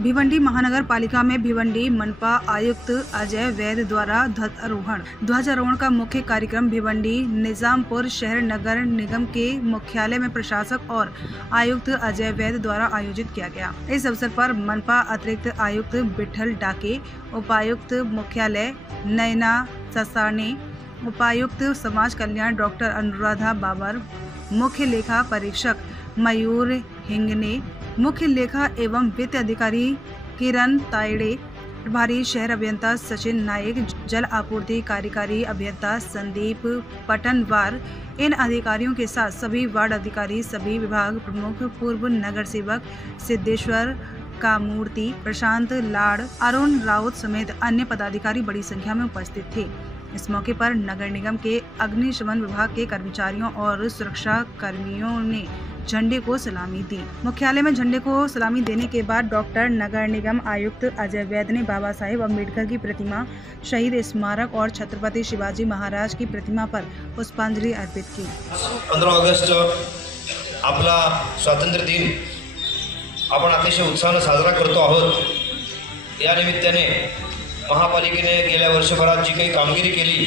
भिवंडी महानगर पालिका में भिवंडी मनपा आयुक्त अजय वैद्य द्वारा ध्वजारोहण का मुख्य कार्यक्रम भिवंडी निजामपुर शहर नगर निगम के मुख्यालय में प्रशासक और आयुक्त अजय वैद्य द्वारा आयोजित किया गया। इस अवसर पर मनपा अतिरिक्त आयुक्त विठल डाके, उपायुक्त मुख्यालय नयना ससाने, उपायुक्त समाज कल्याण डॉक्टर अनुराधा बाबर, मुख्य लेखा परीक्षक मयूर हिंगने, मुख्य लेखा एवं वित्त अधिकारी किरण तायड़े, प्रभारी शहर अभियंता सचिन नायक, जल आपूर्ति कार्यकारी अभियंता संदीप पटनवार, इन अधिकारियों के साथ सभी वार्ड अधिकारी, सभी विभाग प्रमुख, पूर्व नगर सेवक सिद्धेश्वर कामूर्ति, प्रशांत लाड़, अरुण राउत समेत अन्य पदाधिकारी बड़ी संख्या में उपस्थित थे। इस मौके पर नगर निगम के अग्निशमन विभाग के कर्मचारियों और सुरक्षा कर्मियों ने झंडे को सलामी दी। मुख्यालय में झंडे को सलामी देने के बाद डॉक्टर नगर निगम आयुक्त अजय वैद्य ने बाबा साहेब अम्बेडकर की प्रतिमा, शहीद स्मारक और छत्रपति शिवाजी महाराज की प्रतिमा पर पुष्पांजलि अर्पित की। 15 ऑगस्ट आपला स्वातंत्र्य दिन आपण अतिशय उत्साहाने साजरा करतो आहोत। या निमित्ताने महापालिकेने गेल्या वर्षभरात जी काही कामगिरी केली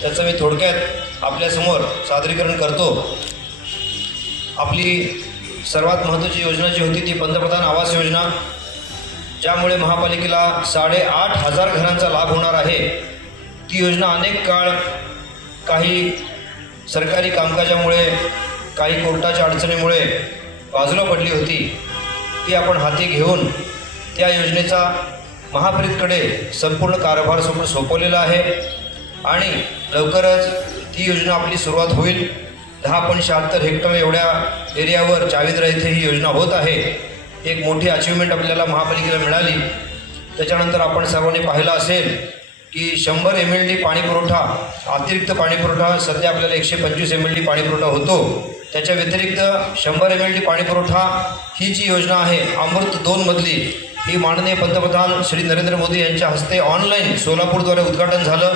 त्याचं मी थोडक्यात आपल्या समोर सादरीकरण करतो। आपली सर्वात महत्त्वाची योजना जी होती ती पंतप्रधान आवास योजना, ज्यामुळे महापालिकेला 8,500 घरांचा लाभ होणार आहे। ती योजना अनेक काळ काही सरकारी कामकाजामुळे, काही कोर्टाच्या अडचणीमुळे बाजूला पडली होती। ती आपण हाती घेऊन त्या योजनेचा महापालिकेकडे संपूर्ण कारभार सोपवलेला आहे आणि लवकरच ती योजना आपली सुरुवात होईल। 10.76 हेक्टर एवढ्या एरियावर चाविंद्रा येथे ही योजना होत आहे। एक मोठी अचीवमेंट आपल्याला महापालिकेला मिळाली। त्याच्यानंतर आपण सर्वांनी पाहिलं असेल की 100 MLD पाणी पुरवठा, अतिरिक्त पाणी पुरवठा सध्या आपल्याला 125 MLD पाणी पुरवठा होतो। त्याच्या व्यतिरिक्त 100 MLD पाणी पुरवठा ही जी योजना आहे अमृत 2 मधली, ही माननीय पंतप्रधान श्री नरेंद्र मोदी यांच्या हस्ते ऑनलाईन सोलापूरद्वारे उद्घाटन झालं।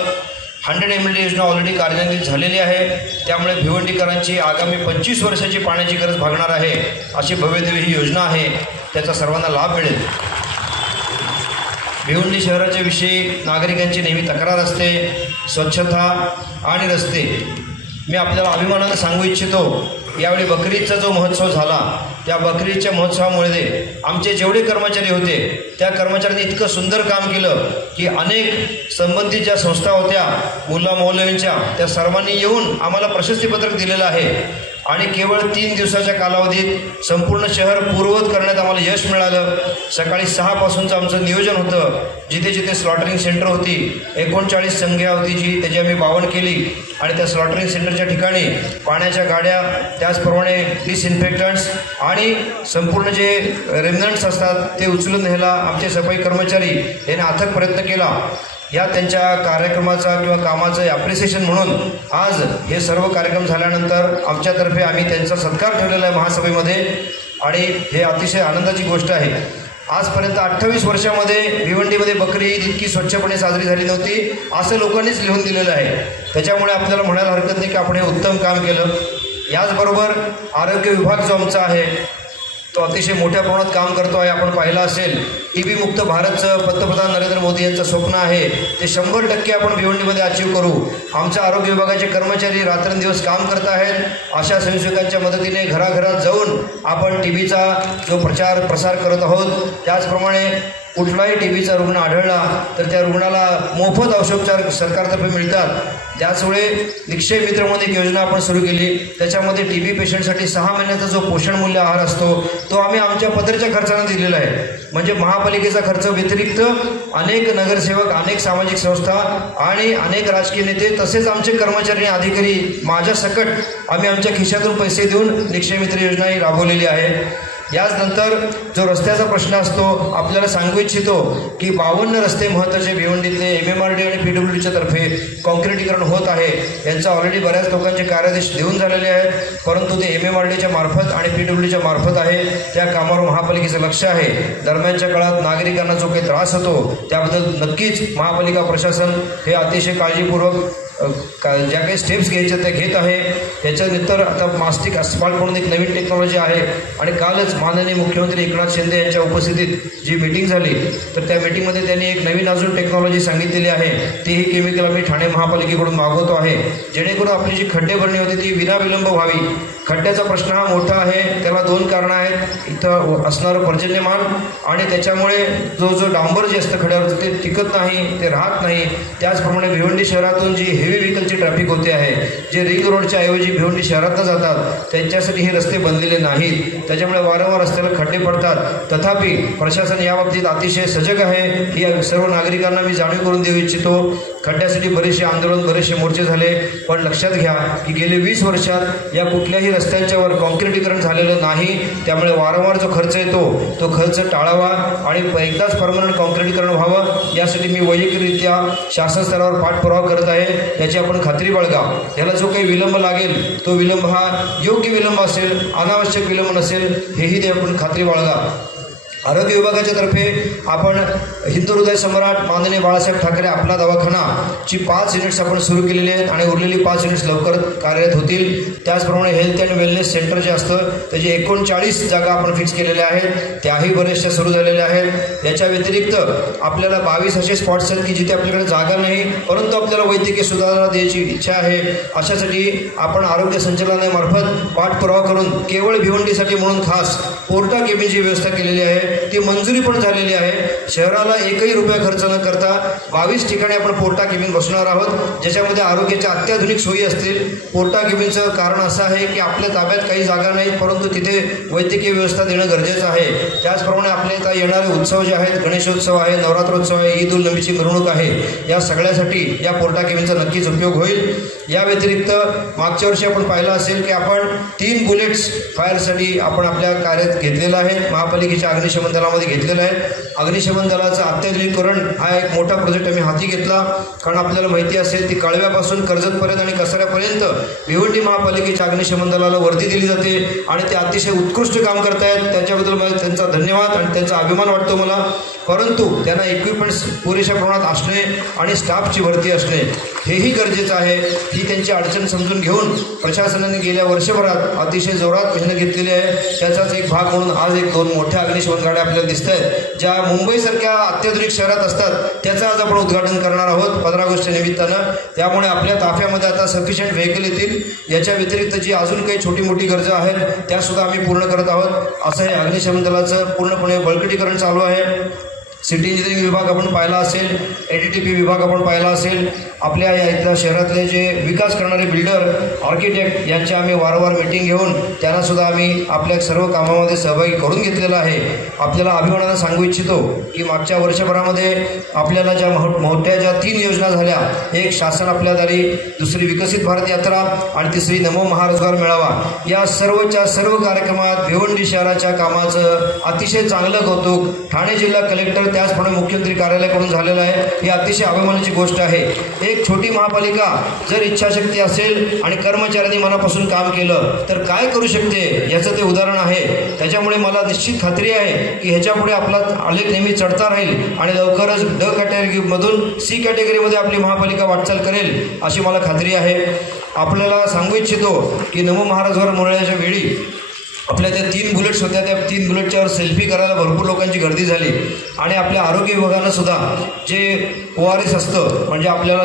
100 MLD योजना ऑलरेडी कार्यान्वित झालेली आहे। त्यामुळे भिवंडीकरांची आगामी 25 वर्षाची पाण्याची गरज भागणार आहे। अशी भव्यदिव्य ही योजना आहे, त्याचा सर्वांना लाभ मिळेल। भिवंडी शहराच्या विषयी नागरिकांची नेहमी तक्रार असते, स्वच्छता आणि रस्ते। मी आपल्याला अभिमानाने सांगू इच्छितो, यावेळी बकरी ईदचा जो महोत्सव झाला, त्या बकरी ईदच्या महोत्सवामुळे आमचे जेवढे कर्मचारी होते त्या कर्मचाऱ्यांनी इतकं सुंदर काम केलं की अनेक संबंधित ज्या संस्था होत्या, मुल्ला मौलवींच्या, त्या सर्वांनी येऊन आम्हाला प्रशस्तीपत्रक दिलेलं आहे। आणि केवळ 3 दिवसाच्या कालावधीत संपूर्ण शहर पूर्ववत करण्यात आम्हाला यश मिळालं। सकाळी 6 पासूनचं आमचं नियोजन होतं। जिथे जिथे स्लॉटरिंग सेंटर होती, 39 संख्या होती जी त्याची आम्ही 52 केली आणि त्या स्लॉटरिंग सेंटरच्या ठिकाणी पाण्याच्या गाड्या, त्याचप्रमाणे डिसइन्फेक्टंट्स आणि संपूर्ण जे रेमनंट्स असतात ते उचलून न्यायला आमचे सफाई कर्मचारी यांनी अथक प्रयत्न केला। या त्यांच्या कार्यक्रमाचा किंवा कामाचं ॲप्रिसिएशन म्हणून आज हे सर्व कार्यक्रम झाल्यानंतर आमच्यातर्फे आम्ही त्यांचा सत्कार ठेवलेला आहे महासभेमध्ये आणि हे अतिशय आनंदाची गोष्ट आहे। आजपर्यंत 28 वर्षामध्ये भिवंडीमध्ये बकरी ईद इतकी स्वच्छपणे साजरी झाली नव्हती असं लोकांनीच लिहून दिलेलं आहे। त्याच्यामुळे आपल्याला म्हणायला हरकत नाही की आपण हे उत्तम काम केलं। याचबरोबर आरोग्य विभाग जो आमचा आहे तो अतिशय मोठ्या प्रमाणात काम करतो आहे। आपण पाहिलं असेल TB मुक्त भारतचं पंतप्रधान नरेंद्र मोदी यांचं स्वप्न आहे, ते 100% आपण भिवंडीमध्ये अचीव करू। आमच्या आरोग्य विभागाचे कर्मचारी रात्रंदिवस काम करत आहेत। आशा स्वयंसेवकांच्या मदतीने घराघरात जाऊन आपण TBचा जो प्रसार करत आहोत। त्याचप्रमाणे कुठलाही TBचा रुग्ण आढळला तर त्या रुग्णाला मोफत औषधोपचार सरकारतर्फे मिळतात। त्याचवेळी निक्षय मित्र म्हणून एक योजना आपण सुरू केली, त्याच्यामध्ये TB पेशंटसाठी 6 महिन्याचा जो पोषण मूल्य आहार असतो तो आम्ही आमच्या पदरच्या खर्चाने दिलेला आहे। म्हणजे महापालिकेचा खर्च व्यतिरिक्त अनेक नगरसेवक, अनेक सामाजिक संस्था आणि अनेक राजकीय नेते तसेच आमचे कर्मचारी अधिकारी माझ्या सकट आम्ही आमच्या खिशातून पैसे देऊन निक्षय मित्र योजना ही राबवलेली आहे। याचनंतर जो रस्त्याचा प्रश्न असतो, आपल्याला सांगू इच्छितो की 52 रस्ते महत्त्वाचे भिवंडीतले MMRD आणि PWDच्या तर्फे काँक्रिटीकरण होत आहे। यांचा ऑलरेडी बऱ्याच लोकांचे कार्यादेश देऊन झालेले आहेत, परंतु ते MMRDच्या मार्फत आणि PWDच्या मार्फत आहे। त्या कामावर महापालिकेचं लक्ष आहे। दरम्यानच्या काळात नागरिकांना जो काही त्रास होतो त्याबद्दल नक्कीच महापालिका प्रशासन हे अतिशय काळजीपूर्वक ज्या काही स्टेप्स घ्यायच्या त्या घेत आहे। त्याच्यानंतर आता मास्टिक अस्फाल्ट म्हणून एक नवीन टेक्नॉलॉजी आहे आणि कालच माननीय मुख्यमंत्री एकनाथ शिंदे यांच्या उपस्थितीत जी मीटिंग झाली तर त्या मीटिंगमध्ये त्यांनी एक नवीन अजून टेक्नॉलॉजी सांगितलेली आहे। तीही केमिकल आम्ही ठाणे महापालिकेकडून मागवतो आहे, जेणेकरून आपली जी खड्डे भरणी होती ती विनाविलंब व्हावी। खड्ड्याचा प्रश्न हा मोठा आहे, त्याला दोन कारणं आहेत। इथं असणारं पर्जन्यमान आणि त्याच्यामुळे जो डांबर जे असतं खड्ड्यावर ते टिकत नाही, ते राहत नाही। त्याचप्रमाणे भिवंडी शहरातून जी हेवी व्हेकलची ट्रॅफिक होते आहे, जे रिंग रोडच्या ऐवजी भिवंडी शहरातनं जातात त्यांच्यासाठी हे रस्ते बनलेले नाहीत, त्याच्यामुळे वारंवार रस्त्याला खड्डे पडतात। तथापि प्रशासन याबाबतीत अतिशय सजग आहे, ही सर्व नागरिकांना मी जाणीव करून देऊ इच्छितो। खड्ड्यासाठी बरेचसे आंदोलन, बरेचसे मोर्चे झाले, पण लक्षात घ्या की गेले 20 वर्षात या कुठल्याही रस्त्यांच्यावर कॉन्क्रिटीकरण झालेलं नाही, त्यामुळे वारंवार जो खर्च येतो तो खर्च टाळावा आणि एकदाच परमनंट कॉन्क्रिटीकरण व्हावं यासाठी मी वैयक्तिकरित्या शासन स्तरावर पाठपुरावा करत आहे। त्याची आपण खात्री बाळगा। याला जो काही विलंब लागेल तो विलंब हा योग्य विलंब असेल, अनावश्यक विलंब नसेल, हेही आपण खात्री बाळगा। आरोग्य विभागाच्या तर्फे आपण हिंदू हृदय सम्राट माननीय बाळासाहेब ठाकरे आपला दवाखानाची 5 युनिट्स आपण सुरू केलेली आहेत आणि उरलेली 5 युनिट्स लवकर कार्यरत होतील। त्याचप्रमाणे हेल्थ अँड वेलनेस सेंटर जे असतं त्याची 39 जागा आपण फिक्स केलेल्या आहेत, त्याही बऱ्याचशा सुरू झालेल्या आहेत। याच्या व्यतिरिक्त आपल्याला 22 असे स्पॉट्स आहेत की जिथे आपल्याकडे जागा नाही परंतु आपल्याला वैद्यकीय सुधारणा द्यायची इच्छा आहे। अशासाठी आपण आरोग्य संचालनालयामार्फत पाठपुरावा करून केवळ भिवंडीसाठी म्हणून खास पोर्टा केबिनची व्यवस्था केलेली आहे, ती मंजुरी पण झालेली आहे। शहराला एकही रुपया खर्च न करता 22 ठिकाणी आपण पोर्टा केबिन बसवणार आहोत, ज्याच्यामध्ये आरोग्याच्या अत्याधुनिक सोयी असतील। पोर्टा केबिनचं कारण असं आहे की आपल्या ताब्यात काही जागा नाही परंतु तिथे वैद्यकीय व्यवस्था देणं गरजेचं आहे। त्याचप्रमाणे आपल्या इथं येणारे उत्सव जे आहेत, गणेशोत्सव आहे, नवरात्रोत्सव आहे, ईद उल नबीची मिरवणूक आहे, या सगळ्यासाठी या पोर्टा केबिनचा नक्कीच उपयोग होईल। या व्यतिरिक्त मागच्या वर्षी आपण पाहिलं असेल की आपण 3 बुलेट्स फायरसाठी आपण आपल्या कार्यात घेतलेलं आहे, महापालिकेच्या अग्निशमन दलामध्ये घेतलेलं आहे। अग्निशमन दलाचं अत्याधुनिकीकरण हा एक मोठा प्रोजेक्ट आम्ही हाती घेतला, कारण आपल्याला माहिती असेल की कळव्यापासून कर्जतपर्यंत आणि कसाऱ्यापर्यंत भिवंडी महापालिकेच्या अग्निशमन दलाला वर्दी दिली जाते आणि ते अतिशय उत्कृष्ट काम करतायत। त्याच्याबद्दल मला त्यांचा धन्यवाद आणि त्यांचा अभिमान वाटतो मला। परंतु त्यांना इक्विपमेंट्स पुरेशा प्रमाणात असणे आणि स्टाफची भरती असणे हेही गरजेचं आहे। ही त्यांची अडचण समजून घेऊन प्रशासनाने गेल्या वर्षभरात अतिशय जोरात मेहनत घेतलेली आहे। त्याचाच एक भाग म्हणून आज 1-2 मोठ्या अग्निशमन गाड्या आपल्याला दिसत आहेत, ज्या मुंबईसारख्या अत्याधुनिक शहरात असतात, त्याचं आज आपण उद्घाटन करणार आहोत 15 ऑगस्टच्या निमित्तानं। त्यामुळे आपल्या ताफ्यामध्ये आता सफिशियंट व्हेकल येतील। याच्या व्यतिरिक्त जी अजून काही छोटी मोठी गरजा आहेत त्यासुद्धा आम्ही पूर्ण करत आहोत। असं हे अग्निशमन दलाचं पूर्णपणे बळकटीकरण चालू आहे। सिटी इंजिनिअरिंग विभाग आपण पाहिला असेल, ADTP विभाग आपण पाहिला असेल। आपल्या या इथल्या शहरातले जे विकास करणारे बिल्डर, आर्किटेक्ट यांची आम्ही वारंवार मीटिंग घेऊन त्यांनासुद्धा आम्ही आपल्या सर्व कामामध्ये सहभागी करून घेतलेला आहे। आपल्याला अभिमानानं सांगू इच्छितो की मागच्या वर्षभरामध्ये आपल्याला ज्या मोठ्या ज्या 3 योजना झाल्या, एक शासन आपल्या दारी, दुसरी विकसित भारत यात्रा आणि तिसरी नमो महारोजगार मेळावा, या सर्वच्या सर्व कार्यक्रमात भिवंडी शहराच्या कामाचं अतिशय चांगलं कौतुक ठाणे जिल्हा कलेक्टर त्याचप्रमाणे मुख्यमंत्री कार्यालयाकडून झालेलं आहे। ही अतिशय अभिमानाची गोष्ट आहे। एक छोटी महापालिका जर इच्छाशक्ती असेल आणि कर्मचाऱ्यांनी मनापासून काम केलं तर काय करू शकते याचं ते उदाहरण आहे। त्याच्यामुळे मला निश्चित खात्री आहे की ह्याच्यापुढे आपला आलेख नेहमी चढता राहील आणि लवकरच ड कॅटेगरीमधून C कॅटेगरीमध्ये आपली महापालिका वाटचाल करेल अशी मला खात्री आहे। आपल्याला सांगू इच्छितो की नमो महारोजगार मेळाव्याच्या वेळी आपल्या त्या 3 बुलेट्स होत्या, त्या 3 बुलेटच्यावर सेल्फी करायला भरपूर लोकांची गर्दी झाली आणि आपल्या आरोग्य विभागानं सुद्धा जे ORS असतं म्हणजे आपल्याला